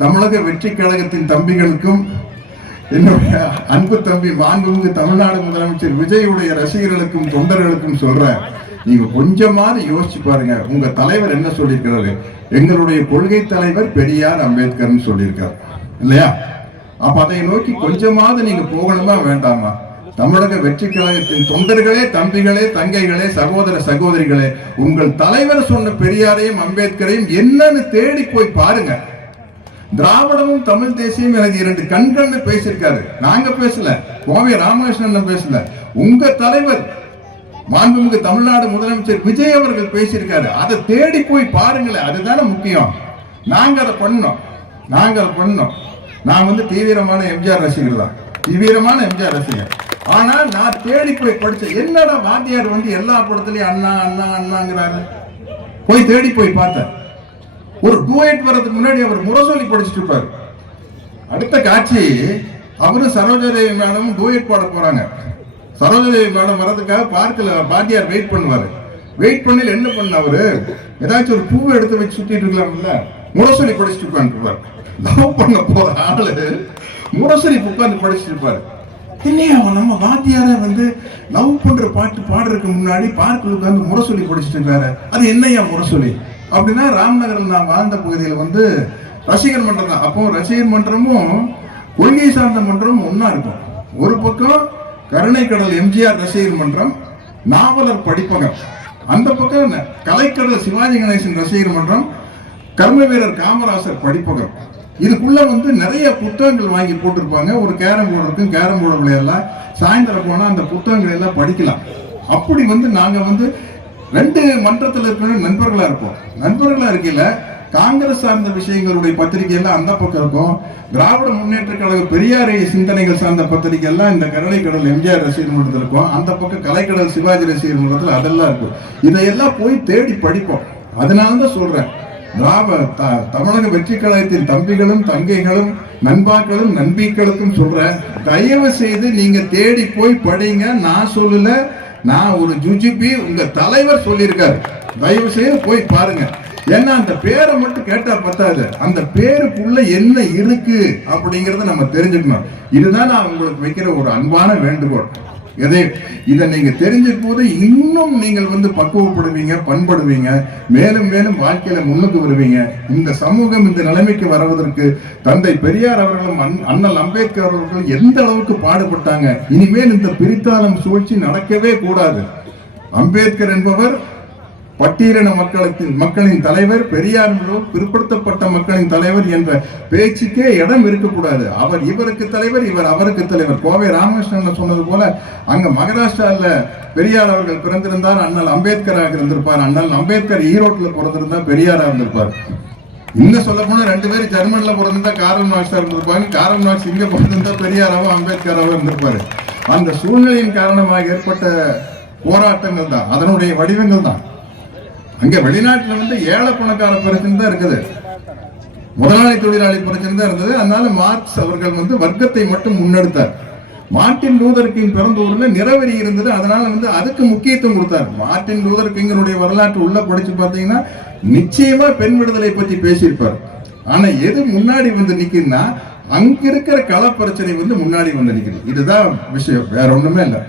தமிழக வெற்றி கழகத்தின் தம்பிகளுக்கும் என்னுடைய அன்பு தம்பி மாண்புமிகு தமிழ்நாடு முதலமைச்சர் விஜயுடைய ரசிகர்களுக்கும் தொண்டர்களுக்கும் சொல்றேன், நீங்க கொஞ்சமாவது யோசிச்சு பாருங்க. உங்க தலைவர் என்ன சொல்லியிருக்கிறாரு? எங்களுடைய கொள்கை தலைவர் பெரியார் அம்பேத்கர் சொல்லியிருக்காரு இல்லையா? அப்ப அதை நோக்கி கொஞ்சமாவது நீங்க போகணுமா வேண்டாமா? தமிழக வெற்றி கழகத்தின் தொண்டர்களே, தம்பிகளே, தங்கைகளே, சகோதர சகோதரிகளே, உங்கள் தலைவர் சொன்ன பெரியாரையும் அம்பேத்கரையும் என்னன்னு தேடி போய் பாருங்க. திராவிடமும் தமிழ் தேசியம் எனக்கு இரண்டு கண்கள்னு பேசியிருக்காரு. நாங்க பேசல, கோவை ராமகிருஷ்ணன் பேசல, உங்க தலைவர் மாண்புமிகு தமிழ்நாடு முதலமைச்சர் விஜய் அவர்கள் பேசியிருக்காரு. அதை தேடி போய் பாருங்களேன், அதுதானே முக்கியம். நாங்க அதை பண்ணோம். நான் தீவிரமான எம்ஜிஆர் ரசிகர் தான், தீவிரமான எம்ஜிஆர் ரசிகர். ஆனா நான் தேடி போய் படிச்சேன். என்னடா வாத்தியார் எல்லா படத்துலயும் அண்ணா அண்ணா அண்ணாங்கிறாரு. போய் தேடி போய் பார்த்தேன். ஒரு டூயட் வர்றதுக்கு முன்னாடி அவர் முரசொலி படிச்சுட்டு இருப்பாரு. அடுத்த காட்சி அவரும் சரோஜாதேவி மேடமும் டூயட் பாட போறாங்க. சரோஜாதேவி மேடம் வர்றதுக்காக பார்க்கல வாத்தியார் வெயிட் பண்ணுவாரு. வெயிட் பண்ணல என்ன பண்ண அவரு ஏதாச்சும் ஒரு பூவை எடுத்து வச்சு சுத்திட்டு இருக்கலாம்ல, முரசொலி படிச்சுட்டு உட்காந்துருப்பாரு. லவ் பண்ண போற ஆளு முரசொலி உட்காந்து படிச்சுட்டு இருப்பாரு. இல்லையா நம்ம வாத்தியார லவ் பண்ற பாட்டு பாடுறதுக்கு முன்னாடி பார்க்கல உட்காந்து முரசொலி படிச்சுட்டு இருக்காரு. அது என்னையா முரசொலி அப்படின்னா, ராம்நகரில் நான் வாழ்ந்த பகுதியில் ரசிகர் மன்றம் தான். அப்போ ரசிகர் மன்றமும் கொள்கை சார்ந்த மன்றமும் ஒன்னா இருக்கும். ஒரு பக்கம் கருணைக்கடல் எம்ஜிஆர் ரசிகர் மன்றம், நாவலர் படிப்பகம். அந்த பக்கம் கலைக்கடல் சிவாஜி கணேசன் ரசிகர் மன்றம், கர்ம வீரர் காமராசர் படிப்பகம். இதுக்குள்ள நிறைய புத்தகங்கள் வாங்கி போட்டிருப்பாங்க. ஒரு கேரம் போர்டு இருக்கும், கேரம் போர்டு விளையாடலாம். சாயந்தரம் போனா அந்த புத்தகங்கள் எல்லாம் படிக்கலாம். அப்படி நாங்க ரெண்டு மன்றத்தில் இருக்கிற நண்பர்களா இருப்போம். நண்பர்களா இருக்கையில காங்கிரஸ் சார்ந்த விஷயங்களுடைய பத்திரிகை எல்லாம் அந்த பக்கம் இருக்கும். திராவிட முன்னேற்ற கழக பெரியாரை சிந்தனைகள் சார்ந்த பத்திரிகை எல்லாம் இந்த கருணைக்கடல் எம்ஜிஆர் ரசிகர் மன்றத்தில் இருக்கும். அந்த பக்கம் கலைக்கடல் சிவாஜி ரசிகர் மன்றத்தில் அதெல்லாம் இருக்கும். இதையெல்லாம் போய் தேடி படிப்போம். அதனாலதான் சொல்றேன், தமிழக வெற்றி கழகத்தின் தம்பிகளும் தங்கைகளும் நண்பாக்களும் நண்பிகளுக்கும் சொல்றேன், தயவு செய்து நீங்க தேடி போய் படிங்க. நான் சொல்லல, நான் ஒரு ஜுஜிபி உங்க தலைவர் சொல்லியிருக்காரு. தயவு செய்து போய் பாருங்க. ஏன்னா அந்த பேரை மட்டும் கேட்டா பத்தாது, அந்த பேருக்குள்ள என்ன இருக்கு அப்படிங்கறத நம்ம தெரிஞ்சுக்கணும். இதுதான் நான் உங்களுக்கு வைக்கிற ஒரு அன்பான வேண்டுகோள். இதை நீங்க தெரிஞ்ச போது இன்னும் நீங்கள் பக்குவப்படுவீங்க, பண்படுவீங்க, மேலும் மேலும் வாழ்க்கையில முன்னுக்கு வருவீங்க. இந்த சமூகம் இந்த நிலைமைக்கு வருவதற்கு தந்தை பெரியார் அவர்களும் அண்ணல் அம்பேத்கர் அவர்கள் எந்த அளவுக்கு பாடுபட்டாங்க. இனிமேல் இந்த பிரித்தாளும் சூழ்ச்சி நடக்கவே கூடாது. அம்பேத்கர் என்பவர் பட்டியலின மக்களின் தலைவர், பெரியார் பிற்படுத்தப்பட்ட மக்களின் தலைவர் என்ற பேச்சுக்கே இடம் இருக்கக்கூடாது. அவர் இவருக்கு தலைவர், இவர் அவருக்கு தலைவர். கோவை ராமகிருஷ்ணன் சொன்னது போல அங்க மகாராஷ்டிரால பெரியார் அவர்கள் பிறந்திருந்தார், அண்ணல் அம்பேத்கராக இருந்திருப்பார். அண்ணல் அம்பேத்கர் ஈரோட்டில் பிறந்திருந்தா பெரியாரா இருந்திருப்பார். இன்னும் சொல்ல போனா ரெண்டு பேரும் ஜெர்மன்ல பிறந்திருந்தா கார்ல் மார்க்ஸா இருந்திருப்பாங்க. கார்ல் மார்க்ஸ் இங்க பிறந்திருந்தா பெரியாராவும் அம்பேத்கராவும் இருந்திருப்பாரு. அந்த சூழ்நிலையின் காரணமாக ஏற்பட்ட போராட்டங்கள் தான், அதனுடைய வடிவங்கள் தான். அங்க வெளிநாட்டுல ஏழை பணக்கார பிரச்சனை தான் இருக்குது, முதலாளி தொழிலாளி பிரச்சனை தான் இருந்தது. அதனால மார்க்ஸ் அவர்கள் வர்க்கத்தை மட்டும் முன்னெடுத்தார். மார்ட்டின் லூதர் கிங் பிறந்த ஊர்ல நிறவெறி இருந்தது, அதனால அதுக்கு முக்கியத்துவம் கொடுத்தார். மார்ட்டின் லூதர் கிங்கனுடைய வரலாற்று உள்ள படிச்சு பார்த்தீங்கன்னா நிச்சயமா பெண் விடுதலை பத்தி பேசியிருப்பார். ஆனா எது முன்னாடி நிக்குன்னா, அங்க இருக்கிற கள பிரச்சனை முன்னாடி நிக்குது. இதுதான் விஷயம், வேற ஒண்ணுமே இல்லை.